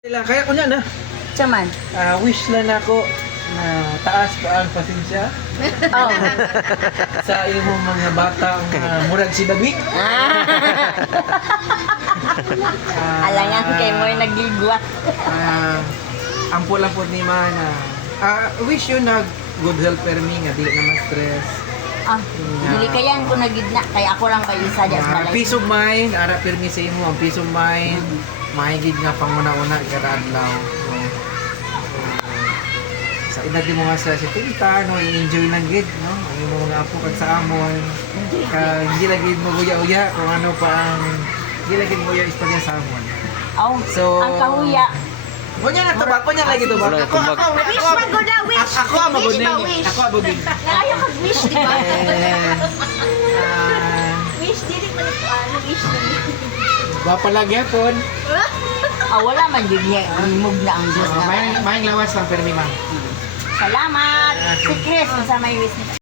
Kaya ko na. Chaman. Wish lang ako na taas pa ang pasensya Oh. sa imong mga batang murag si David. Alangan kay mo nagligwa. Ang pula po ni man wish you na good health per me nga dili na ma-stress. Dili kayan ko nagidna kay ako lang kay isa dias balay. Peace of mind, ara per me sa imo ang peace of mind. Mahigid nga panguna-una kada adlaw. Sa edad mo nga sa 70 no, i-enjoy lang gid no. Ang imo mga apo kag sa amon. Hindi lagi mo guya-uya kung ano pa ang hindi lagi mo guya istorya sa amon. So, Ang kahuya. Kunya na tubak, kunya lagi tubak. Wish man go na, wish. Ako ang Wish mabuning. ba, wish? Ako ang mabuning. Ayaw kag-wish, di ba? Ah, Wish, dili ko na wish na. Bapalagi hapon. Wala man yun niya. Imog na ang Diyos na. Mayang lawas lang pero ma'am. Salamat. Si Chris, sa may wish.